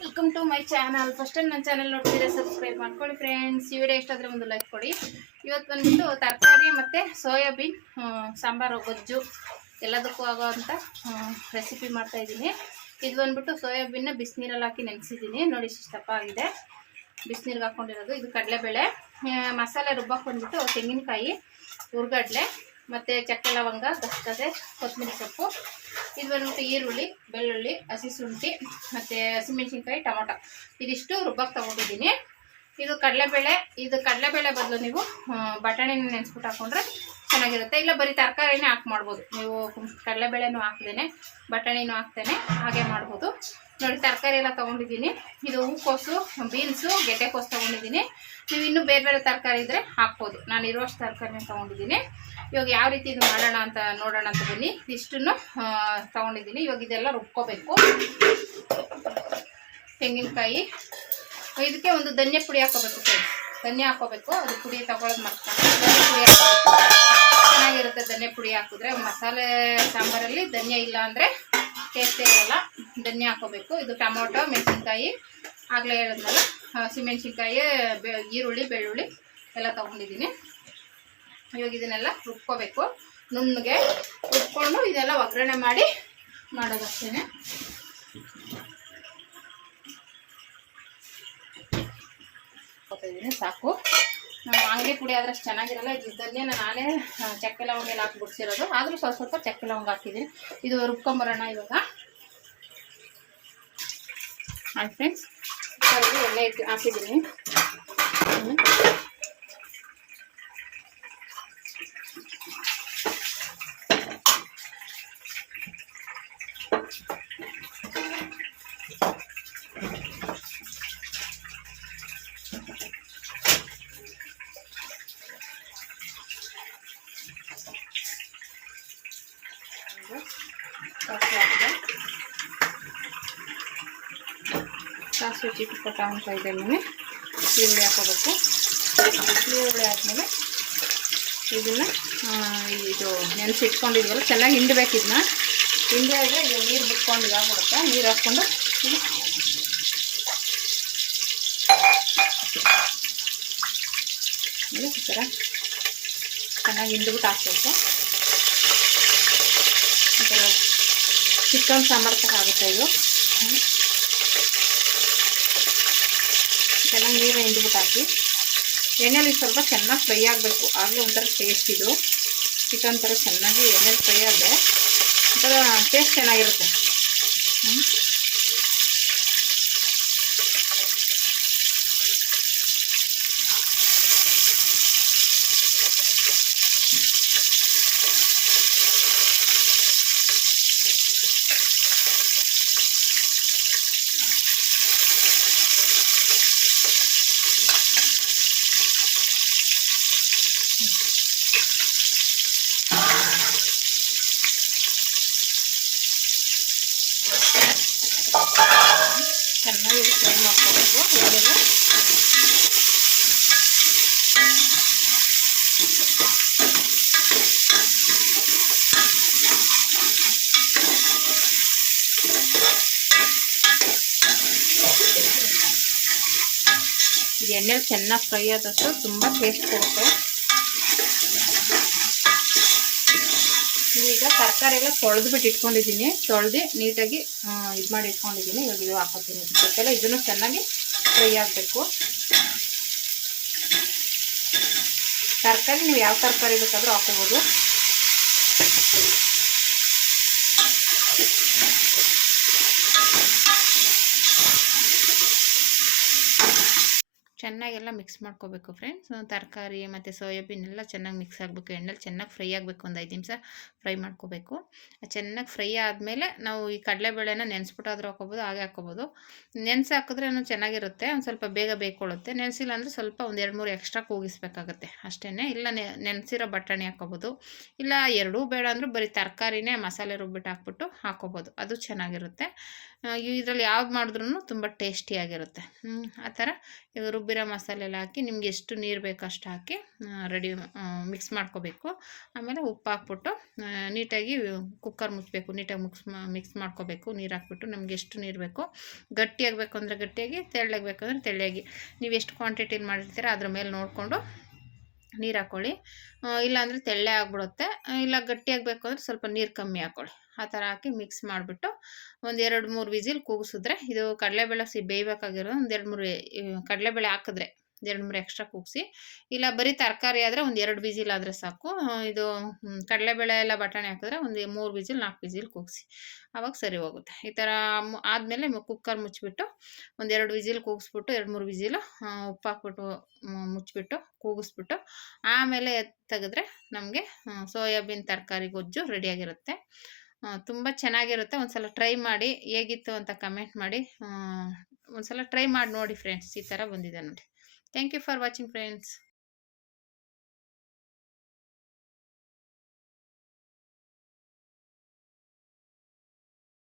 Welcome to my channel first time ನನ್ನ channel ನೋಡ್ತೀರಾ subscribe ಮಾಡ್ಕೊಳ್ಳಿ ಫ್ರೆಂಡ್ಸ್ ಈ ವಿಡಿಯೋ ಇಷ್ಟ ಆದರೆ ಒಂದು ಲೈಕ್ ಕೊಡಿ. ಇವತ್ತು ಬಂದ್ಬಿಟ್ಟು ತರಕಾರಿ ಮತ್ತು ಸೋಯಾಬೀನ್ ಸಾಂಬಾರು, ಗೊಜ್ಜು ಎಲ್ಲದಕ್ಕೂ ಆಗೋವಂಥ ರೆಸಿಪಿ ಮಾಡ್ತಾಯಿದ್ದೀನಿ ಇದು ಬಂದ್ಬಿಟ್ಟು ಸೋಯಾಬೀನ್ನ ಬಿಸಿನೀರಲ್ಲಿ ಹಾಕಿ ನೆನೆಸಿದ್ದೀನಿ. ನೋಡಿ ಇಷ್ಟು ಆಗಿದೆ. ಬಿಸಿನೀರಿಗೆ ಹಾಕ್ಕೊಂಡಿರೋದು ಇದು ಕಡಲೆಬೇಳೆ ಮಸಾಲೆ ರುಬ್ಬಕ್ಕೆ ಬಂದ್ಬಿಟ್ಟು ತೆಂಗಿನಕಾಯಿ ಹುರ್ಗಡ್ಲೆ ಮತ್ತು ಚಕ್ಕೆ ಲವಂಗ ಗಸಗಸೆ ಕೊತ್ತಂಬರಿ ಸೊಪ್ಪು ಇದು ಬಂದ್ಬಿಟ್ಟು ಈರುಳ್ಳಿ, ಬೆಳ್ಳುಳ್ಳಿ, ಹಸಿ ಶುಂಠಿ, ಮತ್ತು ಹಸಿಮೆಣಸಿನ್ಕಾಯಿ, ಟೊಮೊಟೊ. ಇದಿಷ್ಟು ರುಬ್ಬಕ್ಕೆ ತೊಗೊಂಡಿದ್ದೀನಿ. ಇದು ಕಡಲೆಬೇಳೆ ಇದು ಕಡಲೆಬೇಳೆ ಬದಲು ನೀವು ಬಟಾಣಿನ ನೆನೆಸ್ಬಿಟ್ಟು ಹಾಕೊಂಡ್ರೆ ಚೆನ್ನಾಗಿರುತ್ತೆ. ಇಲ್ಲ, ಬರೀ ತರಕಾರಿನೇ ಹಾಕಿ ಮಾಡ್ಬೋದು. ನೀವು ಕಡಲೆಬೇಳೆನೂ ಹಾಕ್ದೇನೆ, ಬಟಾಣಿನೂ ಹಾಕ್ತೇನೆ ಹಾಗೆ ಮಾಡ್ಬೋದು. ನೋಡಿ, ತರಕಾರಿ ಎಲ್ಲ ತೊಗೊಂಡಿದ್ದೀನಿ. ಇದು ಹೂಕೋಸು, ಬೀನ್ಸು, ಗೆಡ್ಡೆಕೋಸು ತೊಗೊಂಡಿದ್ದೀನಿ. ನೀವು ಇನ್ನೂ ಬೇರೆ ಬೇರೆ ತರಕಾರಿ ಇದ್ದರೆ ಹಾಕ್ಬೋದು. ನಾನು ಇರುವಷ್ಟು ತರಕಾರಿನ ತೊಗೊಂಡಿದ್ದೀನಿ. ಇವಾಗ ಯಾವ ರೀತಿ ಇದು ಮಾಡೋಣ ಅಂತ ನೋಡೋಣ ಅಂತ ಬನ್ನಿ. ಇಷ್ಟನ್ನು ತೊಗೊಂಡಿದ್ದೀನಿ. ಇವಾಗ ಇದೆಲ್ಲ ರುಬ್ಕೋಬೇಕು. ತೆಂಗಿನಕಾಯಿ. ಇದಕ್ಕೆ ಒಂದು ಧನ್ಯ ಪುಡಿ ಹಾಕೋಬೇಕು ಧನ್ಯ ಹಾಕೋಬೇಕು. ಅದು ಪುಡಿ ತಗೊಳ್ಳೋದು ಮಾಡ್ತಾರೆ ಚೆನ್ನಾಗಿರುತ್ತೆ ಧನ್ಯ ಪುಡಿ ಹಾಕಿದ್ರೆ. ಮಸಾಲೆ ಸಾಂಬಾರಲ್ಲಿ ಧನಿಯ ಇಲ್ಲ ಅಂದರೆ ಟೇಸ್ಟೇ ಇರಲ್ಲ. ಧನ್ಯ ಹಾಕೋಬೇಕು. ಇದು ಟೊಮೊಟೊ, ಮೆಣಸಿನ್ಕಾಯಿ, ಆಗಲೇ ಹೇಳಿದ್ನಲ್ಲ ಹಸಿಮೆಣ್ಸಿನ್ಕಾಯಿ ಬೆ, ಈರುಳ್ಳಿ, ಬೆಳ್ಳುಳ್ಳಿ ಎಲ್ಲ ತೊಗೊಂಡಿದ್ದೀನಿ. ಇವಾಗ ಇದನ್ನೆಲ್ಲ ರುಬ್ಕೋಬೇಕು. ನುಣ್ಣಗೆ ರುಬ್ಕೊಂಡು ಇದೆಲ್ಲ ಒಗ್ಗರಣೆ ಮಾಡಿ ಮಾಡೋದಷ್ಟೇ ಸಾಕು. ನಾವು ಅಂಗಡಿ ಪುಡಿ ಆದ್ರೆ ಅಷ್ಟು ಚೆನ್ನಾಗಿರಲ್ಲ. ಇದು ಧನ್ಯ ನಾನು ನಾನೇ ಚಕ್ಕೆ ಲವಂಗ ಎಲ್ಲ ಹಾಕಿ ಬಿಡ್ಸಿರೋದು ಆದರೂ ಸ್ವಲ್ಪ ಸ್ವಲ್ಪ ಚಕ್ಕೆ ಲವಂಗ ಹಾಕಿದ್ದೀನಿ. ಇದು ರುಬ್ಕೊಂಬರೋಣ ಇವಾಗ. ಆಯ್ತು ಫ್ರೆಂಡ್ಸ್ ಎಣ್ಣೆ ಹಾಕಿದ್ದೀನಿ. ಸಾಸಿವೆ ಸಾಸಿವೆ ಚಿಕ್ಕ ಇದೆ ಮೇಲೆ ಈರುಳ್ಳಿ ಹಾಕೋಬೇಕು ಈರುಳ್ಳಿ ಆದಮೇಲೆ ಇದನ್ನು ಇದು ನೆನೆಸಿಟ್ಕೊಂಡಿದ್ವಲ್ಲ ಚೆನ್ನಾಗಿ ಹಿಂಡಬೇಕು ಇದನ್ನ ಹಿಂಡಿಯಾದ್ರೆ ಇದು ನೀರು ಬಿಟ್ಕೊಂಡು ಇದಾಗ್ಬಿಡುತ್ತೆ ನೀರು ಹಾಕ್ಕೊಂಡು ಈ ಥರ ಚೆನ್ನಾಗಿ ಹಿಂಡ್ಬಿಟ್ಟು ಹಾಕ್ಬೇಕು ಈ ಥರ ಚಿಕನ್ ಸಾಂಬಾರು ಥರ ಆಗುತ್ತೆ ಇದು. ಚೆನ್ನಾಗಿ ನೀರು ಹಿಂಡ್ಬಿಟ್ಟು ಹಾಕಿ ಎಣ್ಣೆಲಿ ಸ್ವಲ್ಪ ಚೆನ್ನಾಗಿ ಫ್ರೈ ಆಗಬೇಕು ಆಗಲೇ ಒಂಥರ ಟೇಸ್ಟ್ ಇದು ಚಿಕನ್ ಥರ ಚೆನ್ನಾಗಿ ಎಣ್ಣೆಲಿ ಫ್ರೈ ಆದರೆ ಒಂಥರ ಟೇಸ್ಟ್ ಚೆನ್ನಾಗಿರುತ್ತೆ ಹ್ಮ್. ಚೆನ್ನಾಗಿ ಇದು ಫ್ರೈ ಮಾಡ್ಕೋಬೇಕು ಇದು ಎಣ್ಣೆಲಿ ಚೆನ್ನಾಗಿ ಫ್ರೈ ಆದಷ್ಟು ತುಂಬ ಟೇಸ್ಟ್ ಕೊಡುತ್ತೆ. ಈಗ ತರಕಾರಿ ಎಲ್ಲ ತೊಳೆದು ಬಿಟ್ಟು ಇಟ್ಕೊಂಡಿದ್ದೀನಿ. ತೊಳೆದು ನೀಟಾಗಿ ಇದು ಮಾಡಿ ಇಟ್ಕೊಂಡಿದ್ದೀನಿ. ಇವಾಗ ಇದು ಹಾಕೋತೀನಿ. ಜೊತೆಲ್ಲ ಇದನ್ನು ಚೆನ್ನಾಗಿ ಫ್ರೈ ಆಗಬೇಕು. ತರಕಾರಿ ನೀವು ಯಾವ ತರಕಾರಿ ಬೇಕಾದರೂ ಹಾಕೋಬೋದು ಚೆನ್ನಾಗೆಲ್ಲ ಮಿಕ್ಸ್ ಮಾಡ್ಕೋಬೇಕು ಫ್ರೆಂಡ್ಸ್ ತರಕಾರಿ ಮತ್ತು ಸೋಯಾಬೀನ್ ಎಲ್ಲ ಚೆನ್ನಾಗಿ ಮಿಕ್ಸ್ ಆಗಬೇಕು. ಎಣ್ಣೆಲಿ ಚೆನ್ನಾಗಿ ಫ್ರೈ ಆಗಬೇಕು ಒಂದು ಐದು ನಿಮಿಷ ಫ್ರೈ ಮಾಡ್ಕೋಬೇಕು. ಚೆನ್ನಾಗಿ ಫ್ರೈ ಆದಮೇಲೆ ನಾವು ಈ ಕಡಲೆಬೇಳೆನ ನೆನೆಸ್ಬಿಟ್ಟಾದ್ರೂ ಹಾಕೋಬೋದು ಹಾಗೆ ಹಾಕೋಬೋದು ನೆನೆಸಿ ಹಾಕಿದ್ರೆ ಚೆನ್ನಾಗಿರುತ್ತೆ. ಒಂದು ಸ್ವಲ್ಪ ಬೇಗ ಬೇಯ್ಕೊಳ್ಳುತ್ತೆ ನೆನೆಸಿಲ್ಲ ಅಂದರೆ ಸ್ವಲ್ಪ ಒಂದು ಎರಡು ಮೂರು ಎಕ್ಸ್ಟ್ರಾ ಕೂಗಿಸ್ಬೇಕಾಗತ್ತೆ. ಅಷ್ಟೇ ಇಲ್ಲ ನೆನೆಸಿರೋ ಬಟಾಣಿ ಹಾಕೋಬೋದು ಇಲ್ಲ ಎರಡೂ ಬೇಡ ಅಂದರೂ ಬರೀ ತರಕಾರಿನೇ ಮಸಾಲೆ ರುಬ್ಬಿಟ್ಟು ಹಾಕ್ಬಿಟ್ಟು ಹಾಕೋಬೋದು ಅದು ಚೆನ್ನಾಗಿರುತ್ತೆ. ಇದರಲ್ಲಿ ಯಾವ್ದು ಮಾಡಿದ್ರೂ ತುಂಬ ಟೇಸ್ಟಿಯಾಗಿರುತ್ತೆ ಆ ಥರ ಈಗ ರುಬ್ಬಿರೋ ಮಸಾಲೆ ಎಲ್ಲ ಹಾಕಿ ನಿಮ್ಗೆ ಎಷ್ಟು ನೀರು ಬೇಕೋ ಅಷ್ಟು ಹಾಕಿ ರೆಡಿ ಮಿಕ್ಸ್ ಮಾಡ್ಕೋಬೇಕು. ಆಮೇಲೆ ಉಪ್ಪು ಹಾಕ್ಬಿಟ್ಟು ನೀಟಾಗಿ ಕುಕ್ಕರ್ ಮುಚ್ಚಬೇಕು. ನೀಟಾಗಿ ಮುಕ್ಸ್ ಮಿಕ್ಸ್ ಮಾಡ್ಕೋಬೇಕು. ನೀರು ಹಾಕ್ಬಿಟ್ಟು ನಮ್ಗೆ ಎಷ್ಟು ನೀರು ಬೇಕು ಗಟ್ಟಿಯಾಗಬೇಕು ಅಂದರೆ ಗಟ್ಟಿಯಾಗಿ ತೆಳ್ಳಗಬೇಕು ಅಂದರೆ ತೆಳ್ಳಗೆ. ನೀವು ಎಷ್ಟು ಕ್ವಾಂಟಿಟಿಲಿ ಮಾಡಿರ್ತೀರ ಅದ್ರ ಮೇಲೆ ನೋಡಿಕೊಂಡು ನೀರು ಹಾಕ್ಕೊಳ್ಳಿ ಇಲ್ಲಾಂದರೆ ತೆಳ್ಳೆ ಆಗ್ಬಿಡುತ್ತೆ. ಇಲ್ಲ ಗಟ್ಟಿಯಾಗಬೇಕು ಅಂದರೆ ಸ್ವಲ್ಪ ನೀರು ಕಮ್ಮಿ ಹಾಕ್ಕೊಳ್ಳಿ ಆ ಥರ ಹಾಕಿ ಮಿಕ್ಸ್ ಮಾಡಿಬಿಟ್ಟು ಒಂದು ಎರಡು ಮೂರು ವಿಸಿಲ್ ಕೂಗಿಸಿದ್ರೆ ಇದು ಕಡಲೆಬೇಳೆ ಸಿ ಬೇಯಬೇಕಾಗಿರೋ ಒಂದು ಎರಡು ಮೂರು ಕಡಲೆಬೇಳೆ ಹಾಕಿದ್ರೆ ಎರಡು ಮೂರು ಎಕ್ಸ್ಟ್ರಾ ಕೂಗಿಸಿ, ಇಲ್ಲ ಬರೀ ತರಕಾರಿ ಆದರೆ ಒಂದು ಎರಡು ವಿಸಿಲ್ ಆದರೆ ಸಾಕು. ಇದು ಕಡಲೆಬೇಳೆ ಎಲ್ಲ ಬಟಾಣಿ ಹಾಕಿದ್ರೆ ಒಂದು ಮೂರು ವಿಸಿಲ್, ನಾಲ್ಕು ವಿಸಿಲ್ ಕೂಗಿಸಿ. ಆವಾಗ ಸರಿ ಹೋಗುತ್ತೆ. ಈ ಥರ ಆದಮೇಲೆ ಕುಕ್ಕರ್ ಮುಚ್ಚಿಬಿಟ್ಟು ಒಂದೆರಡು ವಿಸಿಲ್ ಕೂಗಿಸ್ಬಿಟ್ಟು, ಎರಡು ಮೂರು ವಿಸಿಲು ಉಪ್ಪು ಹಾಕ್ಬಿಟ್ಟು ಮುಚ್ಚಿಬಿಟ್ಟು ಕೂಗಿಸ್ಬಿಟ್ಟು, ಆಮೇಲೆ ತೆಗೆದ್ರೆ ನಮಗೆ ಸೋಯಾಬೀನ್, ತರಕಾರಿ, ಗೊಜ್ಜು ರೆಡಿಯಾಗಿರುತ್ತೆ ತುಂಬ ಚೆನ್ನಾಗಿರುತ್ತೆ. ಒಂದ್ಸಲ ಟ್ರೈ ಮಾಡಿ, ಹೇಗಿತ್ತು ಅಂತ ಕಮೆಂಟ್ ಮಾಡಿ. ಒಂದ್ಸಲ ಟ್ರೈ ಮಾಡಿ ನೋಡಿ ಫ್ರೆಂಡ್ಸ್ ಈ ಥರ ಬಂದಿದೆ ನೋಡಿ. Thank you for watching friends